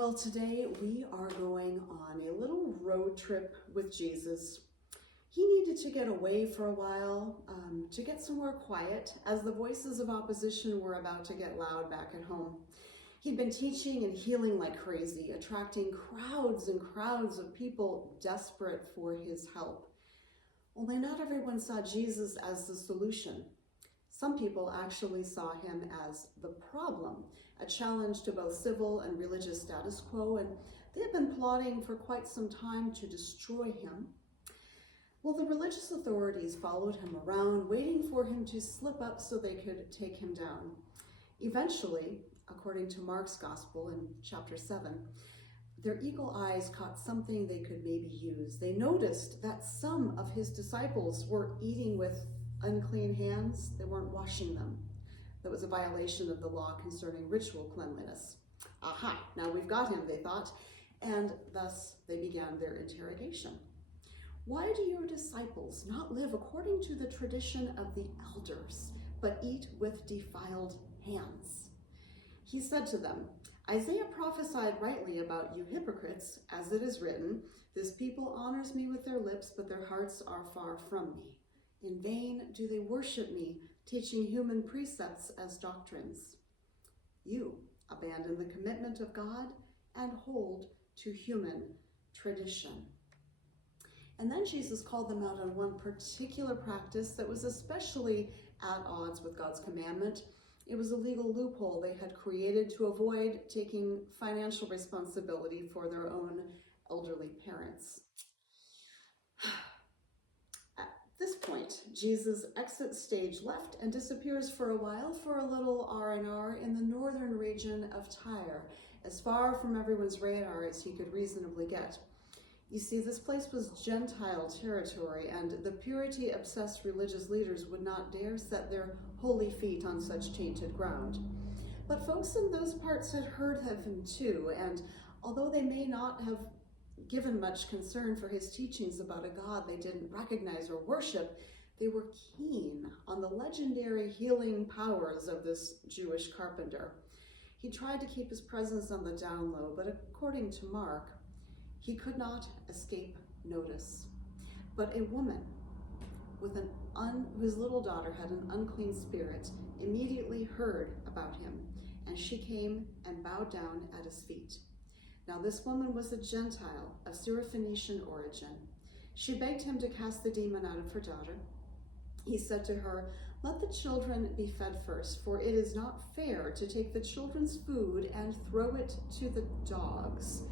Well, today we are going on a little road trip with Jesus. He needed to get away for a while, to get somewhere quiet, as the voices of opposition were about to get loud back at home. He'd been teaching and healing like crazy, attracting crowds and crowds of people desperate for his help. Only not everyone saw Jesus as the solution. Some people actually saw him as the problem, a challenge to both civil and religious status quo, and they had been plotting for quite some time to destroy him. Well, the religious authorities followed him around, waiting for him to slip up so they could take him down. Eventually, according to Mark's Gospel in chapter 7, their eagle eyes caught something they could maybe use. They noticed that some of his disciples were eating with unclean hands. They weren't washing them. That was a violation of the law concerning ritual cleanliness. Aha, now we've got him, they thought, and thus they began their interrogation. Why do your disciples not live according to the tradition of the elders, but eat with defiled hands? He said to them, Isaiah prophesied rightly about you hypocrites, as it is written, this people honors me with their lips, but their hearts are far from me. In vain do they worship me, teaching human precepts as doctrines. You abandon the commitment of God and hold to human tradition. And then Jesus called them out on one particular practice that was especially at odds with God's commandment. It was a legal loophole they had created to avoid taking financial responsibility for their own elderly parents. At this point, Jesus exits stage left and disappears for a while for a little R&R in the northern region of Tyre, as far from everyone's radar as he could reasonably get. You see, this place was Gentile territory, and the purity-obsessed religious leaders would not dare set their holy feet on such tainted ground. But folks in those parts had heard of him too, and although they may not have given much concern for his teachings about a God they didn't recognize or worship, they were keen on the legendary healing powers of this Jewish carpenter. He tried to keep his presence on the down low, but according to Mark, he could not escape notice. But a woman with whose little daughter had an unclean spirit immediately heard about him, and she came and bowed down at his feet. Now this woman was a Gentile of Syrophoenician origin. She begged him to cast the demon out of her daughter. He said to her, let the children be fed first, for it is not fair to take the children's food and throw it to the dogs.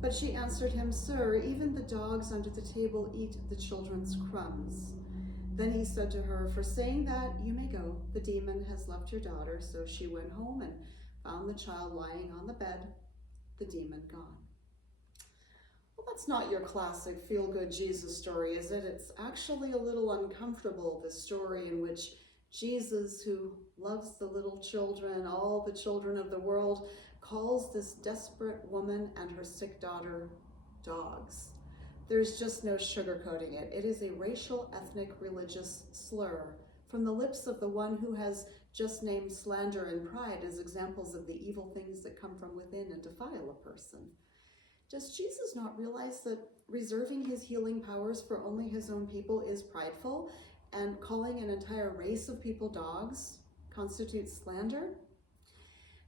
But she answered him, Sir, even the dogs under the table eat the children's crumbs. Then he said to her, for saying that, you may go. The demon has left your daughter. So she went home and found the child lying on the bed, the demon gone. Well, that's not your classic feel-good Jesus story, is it? It's actually a little uncomfortable, the story in which Jesus, who loves the little children, all the children of the world, calls this desperate woman and her sick daughter dogs. There's just no sugarcoating it. It is a racial, ethnic, religious slur from the lips of the one who has just named slander and pride as examples of the evil things that come from within and defile a person. Does Jesus not realize that reserving his healing powers for only his own people is prideful, and calling an entire race of people dogs constitutes slander?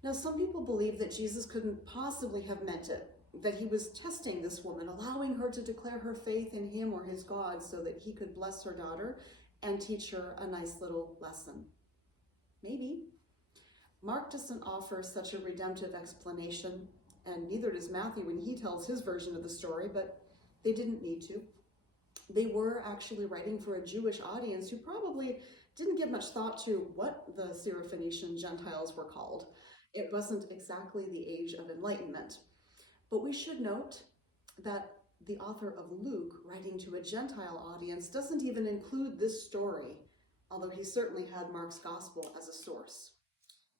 Now, some people believe that Jesus couldn't possibly have meant it, that he was testing this woman, allowing her to declare her faith in him or his God so that he could bless her daughter and teach her a nice little lesson. Maybe. Mark doesn't offer such a redemptive explanation, and neither does Matthew when he tells his version of the story, but they didn't need to. They were actually writing for a Jewish audience who probably didn't give much thought to what the Syrophoenician Gentiles were called. It wasn't exactly the age of enlightenment. But we should note that the author of Luke, writing to a Gentile audience, doesn't even include this story, although he certainly had Mark's Gospel as a source.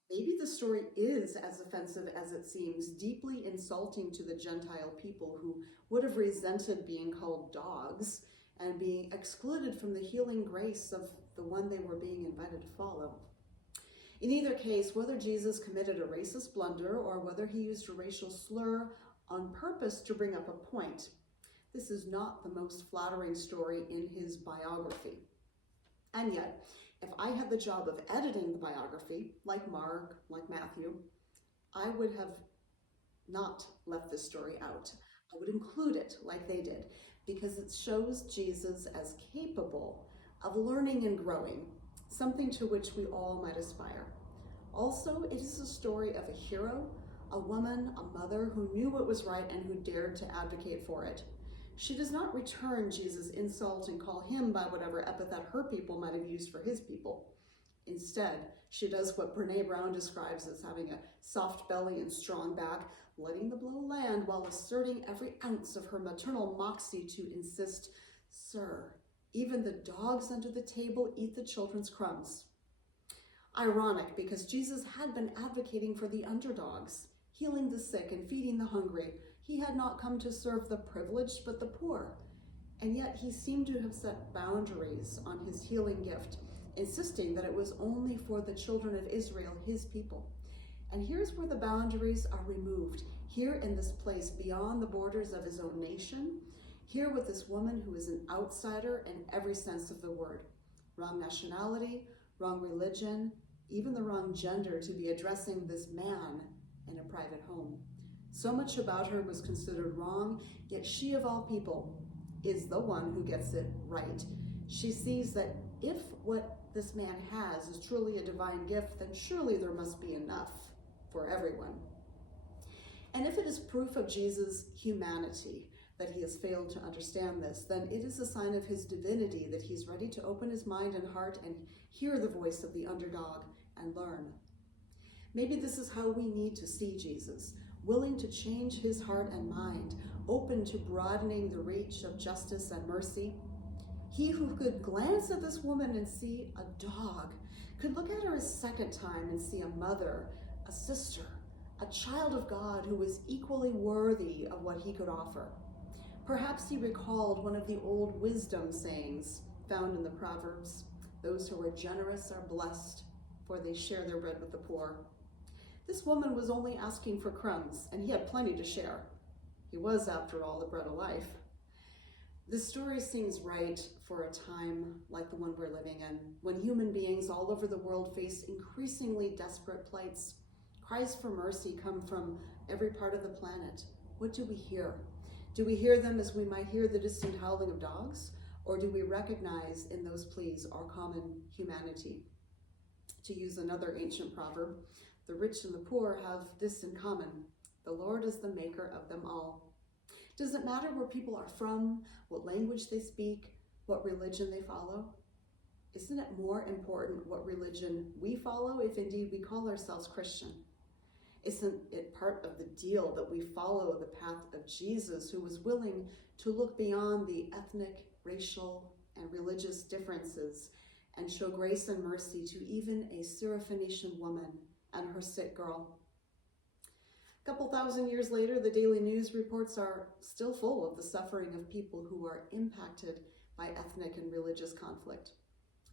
Maybe the story is as offensive as it seems, deeply insulting to the Gentile people who would have resented being called dogs and being excluded from the healing grace of the one they were being invited to follow. In either case, whether Jesus committed a racist blunder or whether he used a racial slur on purpose to bring up a point, this is not the most flattering story in his biography. And yet, if I had the job of editing the biography, like Mark, like Matthew, I would have not left this story out. I would include it like they did, because it shows Jesus as capable of learning and growing, something to which we all might aspire. Also, it is a story of a hero, a woman, a mother who knew what was right and who dared to advocate for it. She does not return Jesus' insult and call him by whatever epithet her people might have used for his people. Instead, she does what Brene Brown describes as having a soft belly and strong back, letting the blow land while asserting every ounce of her maternal moxie to insist, "Sir, even the dogs under the table eat the children's crumbs." Ironic, because Jesus had been advocating for the underdogs, healing the sick and feeding the hungry. He had not come to serve the privileged, but the poor. And yet he seemed to have set boundaries on his healing gift, insisting that it was only for the children of Israel, his people. And here's where the boundaries are removed. Here in this place beyond the borders of his own nation, here with this woman who is an outsider in every sense of the word. Wrong nationality, wrong religion, even the wrong gender to be addressing this man in a private home. So much about her was considered wrong, yet she of all people is the one who gets it right. She sees that if what this man has is truly a divine gift, then surely there must be enough for everyone. And if it is proof of Jesus' humanity that he has failed to understand this, then it is a sign of his divinity that he's ready to open his mind and heart and hear the voice of the underdog and learn. Maybe this is how we need to see Jesus, willing to change his heart and mind, open to broadening the reach of justice and mercy. He who could glance at this woman and see a dog could look at her a second time and see a mother, a sister, a child of God who was equally worthy of what he could offer. Perhaps he recalled one of the old wisdom sayings found in the Proverbs: "Those who are generous are blessed, for they share their bread with the poor." This woman was only asking for crumbs, and he had plenty to share. He was, after all, the bread of life. This story seems right for a time like the one we're living in, when human beings all over the world face increasingly desperate plights. Cries for mercy come from every part of the planet. What do we hear? Do we hear them as we might hear the distant howling of dogs? Or do we recognize in those pleas our common humanity? To use another ancient proverb, the rich and the poor have this in common: the Lord is the maker of them all. Does it matter where people are from, what language they speak, what religion they follow? Isn't it more important what religion we follow, if indeed we call ourselves Christian? Isn't it part of the deal that we follow the path of Jesus, who was willing to look beyond the ethnic, racial, and religious differences and show grace and mercy to even a Syrophoenician woman and her sick girl? A couple thousand years later, the daily news reports are still full of the suffering of people who are impacted by ethnic and religious conflict.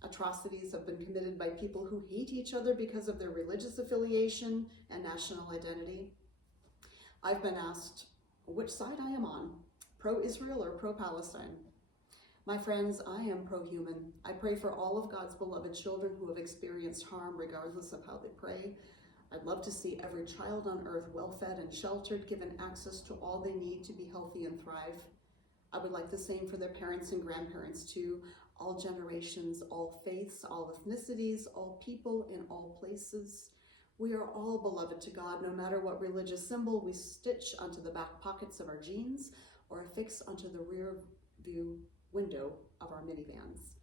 Atrocities have been committed by people who hate each other because of their religious affiliation and national identity. I've been asked which side I am on, pro-Israel or pro-Palestine. My friends, I am pro-human. I pray for all of God's beloved children who have experienced harm regardless of how they pray. I'd love to see every child on earth well-fed and sheltered, given access to all they need to be healthy and thrive. I would like the same for their parents and grandparents too, all generations, all faiths, all ethnicities, all people in all places. We are all beloved to God, no matter what religious symbol we stitch onto the back pockets of our jeans or affix onto the rear view window of our minivans.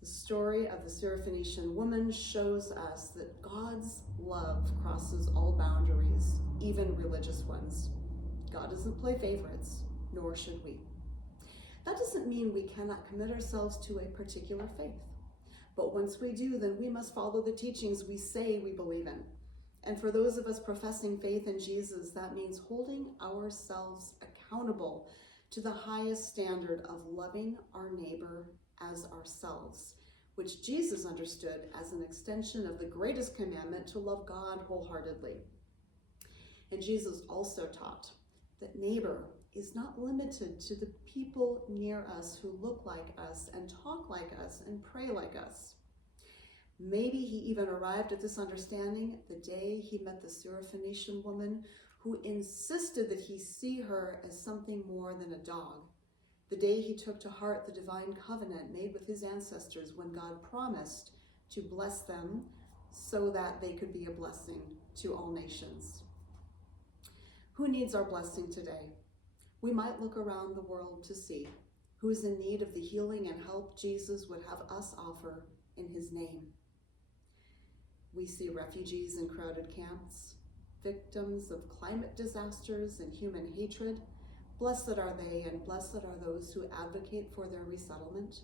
The story of the Syrophoenician woman shows us that God's love crosses all boundaries, even religious ones. God doesn't play favorites, nor should we. That doesn't mean we cannot commit ourselves to a particular faith. But once we do, then we must follow the teachings we say we believe in. And for those of us professing faith in Jesus, that means holding ourselves accountable to the highest standard of loving our neighbor as ourselves. which Jesus understood as an extension of the greatest commandment to love God wholeheartedly. And Jesus also taught that neighbor is not limited to the people near us who look like us and talk like us and pray like us. Maybe he even arrived at this understanding the day he met the Syrophoenician woman who insisted that he see her as something more than a dog. The day he took to heart the divine covenant made with his ancestors when God promised to bless them so that they could be a blessing to all nations. Who needs our blessing today? We might look around the world to see who is in need of the healing and help Jesus would have us offer in his name. We see refugees in crowded camps, victims of climate disasters and human hatred. Blessed are they, and blessed are those who advocate for their resettlement.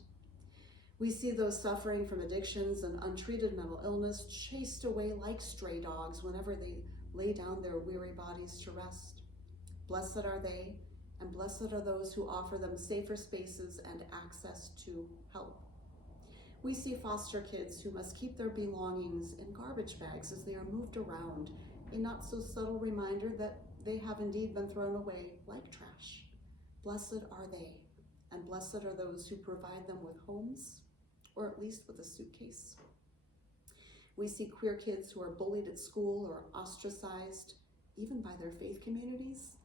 We see those suffering from addictions and untreated mental illness chased away like stray dogs whenever they lay down their weary bodies to rest. Blessed are they, and blessed are those who offer them safer spaces and access to help. We see foster kids who must keep their belongings in garbage bags as they are moved around, a not so subtle reminder that they have indeed been thrown away like trash. Blessed are they, and blessed are those who provide them with homes, or at least with a suitcase. We see queer kids who are bullied at school or ostracized, even by their faith communities.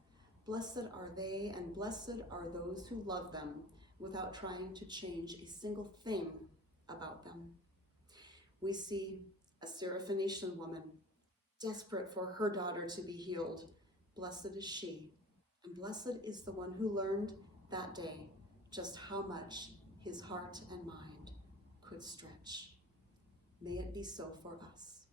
Blessed are they, and blessed are those who love them without trying to change a single thing about them. We see a Syrophoenician woman desperate for her daughter to be healed. Blessed is she, and blessed is the one who learned that day just how much his heart and mind could stretch. May it be so for us.